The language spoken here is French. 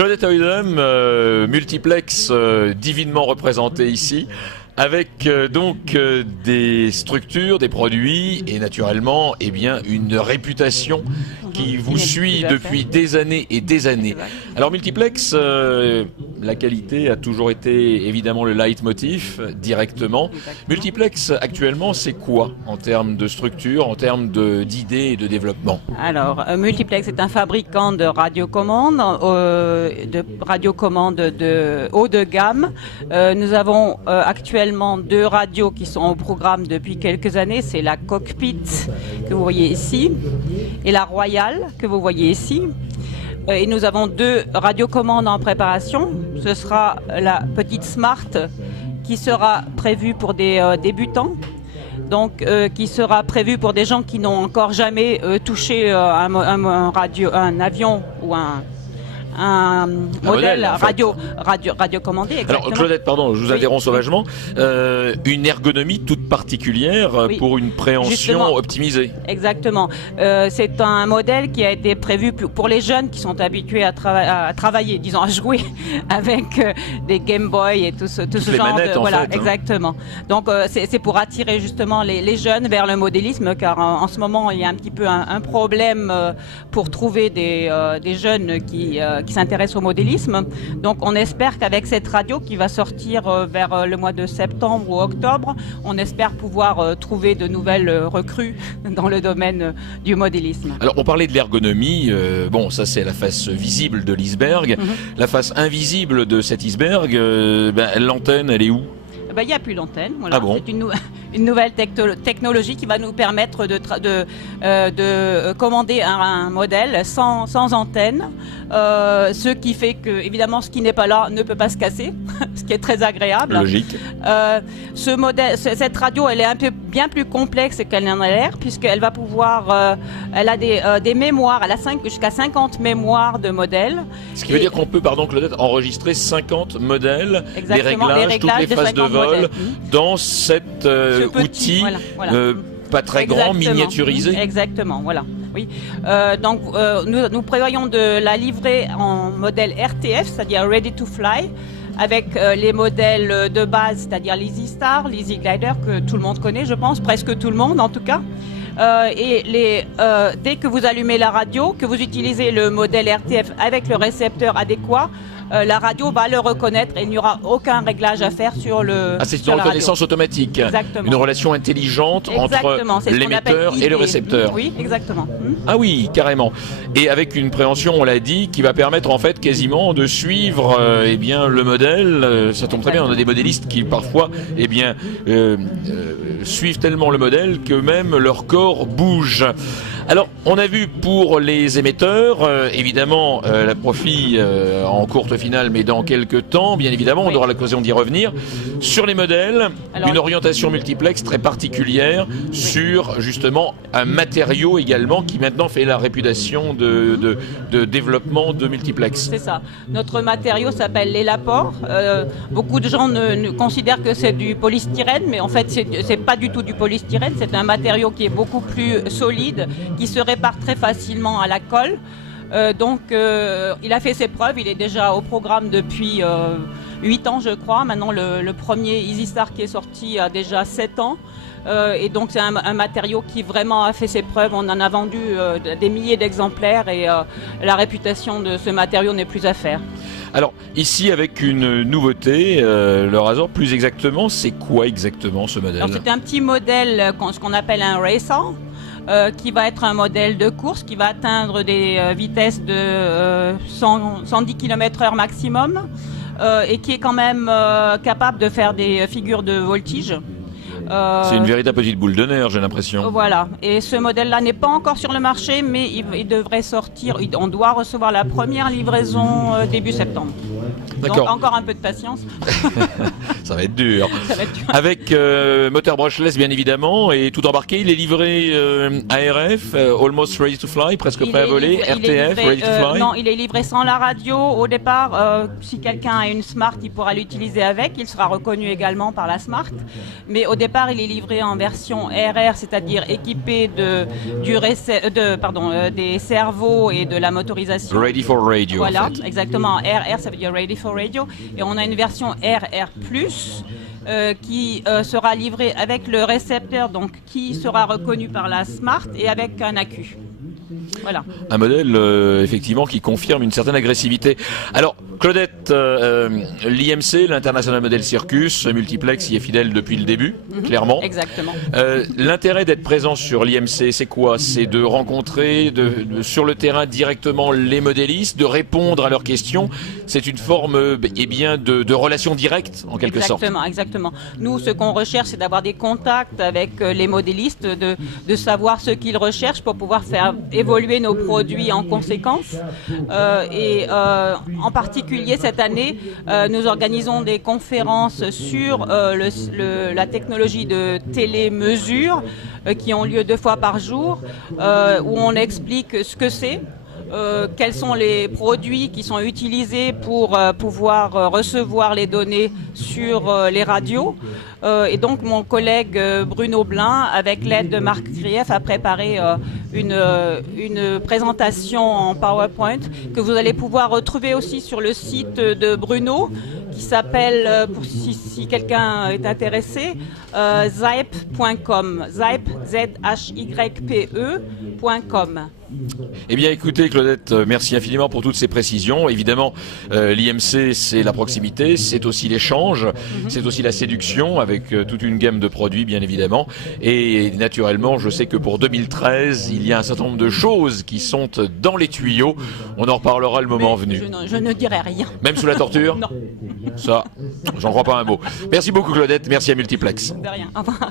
Claudette Oydem, multiplex divinement représenté ici, avec des structures, des produits et naturellement une réputation qui vous suit depuis des années et des années. Alors multiplex, la qualité a toujours été évidemment le leitmotiv directement. Multiplex actuellement c'est quoi en termes de structure, en termes d'idées et de développement? Alors multiplex est un fabricant de radiocommandes, de haut de gamme. Nous avons actuellement 2 radios qui sont au programme depuis quelques années. C'est la Cockpit que vous voyez ici et la Royal que vous voyez ici. Et nous avons 2 radiocommandes en préparation. Ce sera la petite Smart qui sera prévue pour des débutants. Donc, qui sera prévue pour des gens qui n'ont encore jamais touché un avion ou un modèle radio commandé. Exactement. Alors Claudette, pardon, je vous interromps sauvagement. Une ergonomie toute particulière pour une préhension optimisée. Exactement. C'est un modèle qui a été prévu pour les jeunes qui sont habitués à travailler, disons à jouer avec des Game Boy et tout ce genre manettes, de voilà, fait, exactement. Donc c'est pour attirer justement les jeunes vers le modélisme, car en ce moment il y a un petit peu un problème pour trouver des jeunes qui s'intéressent au modélisme. Donc on espère qu'avec cette radio qui va sortir vers le mois de septembre ou octobre, on espère pouvoir trouver de nouvelles recrues dans le domaine du modélisme. Alors on parlait de l'ergonomie, bon ça c'est la face visible de l'iceberg. La face invisible de cet iceberg, l'antenne elle est où? Il n'y a plus d'antenne. Voilà. Ah bon? C'est une nouvelle technologie qui va nous permettre de commander un modèle sans antenne, ce qui fait que, évidemment, ce qui n'est pas là ne peut pas se casser, ce qui est très agréable. Logique. Cette radio, elle est bien plus complexe qu'elle n'en a l'air, puisqu'elle va pouvoir, elle a des mémoires, elle a jusqu'à 50 mémoires de modèles. Ce qui veut dire qu'on peut, pardon Claudette, enregistrer 50 modèles, les réglages, toutes les phases de vol, dans cet outil pas très grand, miniaturisé. Exactement, voilà. Oui. Donc nous prévoyons de la livrer en modèle RTF, c'est-à-dire Ready to Fly, avec les modèles de base, c'est-à-dire l'Easy Star, l'Easy Glider, que tout le monde connaît, je pense, presque tout le monde en tout cas. Dès que vous allumez la radio, que vous utilisez le modèle RTF avec le récepteur adéquat, la radio va le reconnaître et il n'y aura aucun réglage à faire sur le. Ah, c'est une reconnaissance automatique. Exactement. Une relation intelligente entre l'émetteur et le récepteur. Oui, exactement. Ah oui, carrément. Et avec une préhension, on l'a dit, qui va permettre en fait quasiment de suivre le modèle. Ça tombe très bien, on a des modélistes qui parfois suivent tellement le modèle que même leur corps bouge. Alors, on a vu pour les émetteurs, évidemment, la profit en courte finale, mais dans quelques temps, bien évidemment, on aura l'occasion d'y revenir. Sur les modèles, une orientation multiplex très particulière sur, justement, un matériau également qui maintenant fait la réputation de développement de multiplex. C'est ça. Notre matériau s'appelle l'Elapor. Beaucoup de gens ne considèrent que c'est du polystyrène, mais en fait, c'est pas du tout du polystyrène. C'est un matériau qui est beaucoup plus solide, qui se répare très facilement à la colle. Il a fait ses preuves, il est déjà au programme depuis 8 ans je crois. Maintenant le premier Easy Star qui est sorti a déjà 7 ans. Et donc c'est un matériau qui vraiment a fait ses preuves. On en a vendu des milliers d'exemplaires et la réputation de ce matériau n'est plus à faire. Alors ici avec une nouveauté, le Razor, plus exactement, c'est quoi exactement ce modèle? C'est un petit modèle, ce qu'on appelle un racer. Qui va être un modèle de course qui va atteindre des vitesses de 110 km/h maximum et qui est quand même capable de faire des figures de voltige. C'est une véritable petite boule de nerfs, j'ai l'impression. Voilà, et ce modèle-là n'est pas encore sur le marché, mais il devrait sortir, on doit recevoir la première livraison début septembre. Donc D'accord. encore un peu de patience. Ça va être dur. Ça va être dur. Avec moteur brushless bien évidemment et tout embarqué, il est livré ARF, Almost Ready to Fly, presque prêt à voler, RTF, Ready to Fly. Non, il est livré sans la radio au départ. Si quelqu'un a une Smart, il pourra l'utiliser avec. Il sera reconnu également par la Smart. Mais au départ, il est livré en version RR, c'est-à-dire équipé des cerveaux et de la motorisation. Ready for Radio. Voilà, En fait. exactement. RR, ça veut dire Ready for Radio. Et on a une version RR+, qui sera livrée avec le récepteur, donc qui sera reconnu par la Smart et avec un accu. Voilà. Un modèle effectivement qui confirme une certaine agressivité. Alors Claudette, l'IMC, l'International Model Circus, Multiplex y est fidèle depuis le début, clairement. Exactement. L'intérêt d'être présent sur l'IMC, c'est quoi? C'est de rencontrer sur le terrain directement les modélistes, de répondre à leurs questions. C'est une forme de relation directe en quelque sorte. Exactement. Nous, ce qu'on recherche, c'est d'avoir des contacts avec les modélistes, de savoir ce qu'ils recherchent pour pouvoir faire évoluer nos produits en conséquence. En particulier cette année, nous organisons des conférences sur la technologie de télémesure qui ont lieu 2 fois par jour, où on explique ce que c'est. Quels sont les produits qui sont utilisés pour pouvoir recevoir les données sur les radios. Et donc mon collègue Bruno Blin, avec l'aide de Marc Grief, a préparé une présentation en PowerPoint que vous allez pouvoir retrouver aussi sur le site de Bruno, qui s'appelle, si quelqu'un est intéressé, zype.com, zype.com. Eh bien écoutez Claudette, merci infiniment pour toutes ces précisions. Évidemment, l'IMC c'est la proximité, c'est aussi l'échange, c'est aussi la séduction avec toute une gamme de produits bien évidemment. Et naturellement, je sais que pour 2013, il y a un certain nombre de choses qui sont dans les tuyaux. On en reparlera le moment venu. Je ne dirai rien. Même sous la torture? Non. Ça, j'en crois pas un mot. Merci beaucoup Claudette, merci à Multiplex. De rien. Au revoir.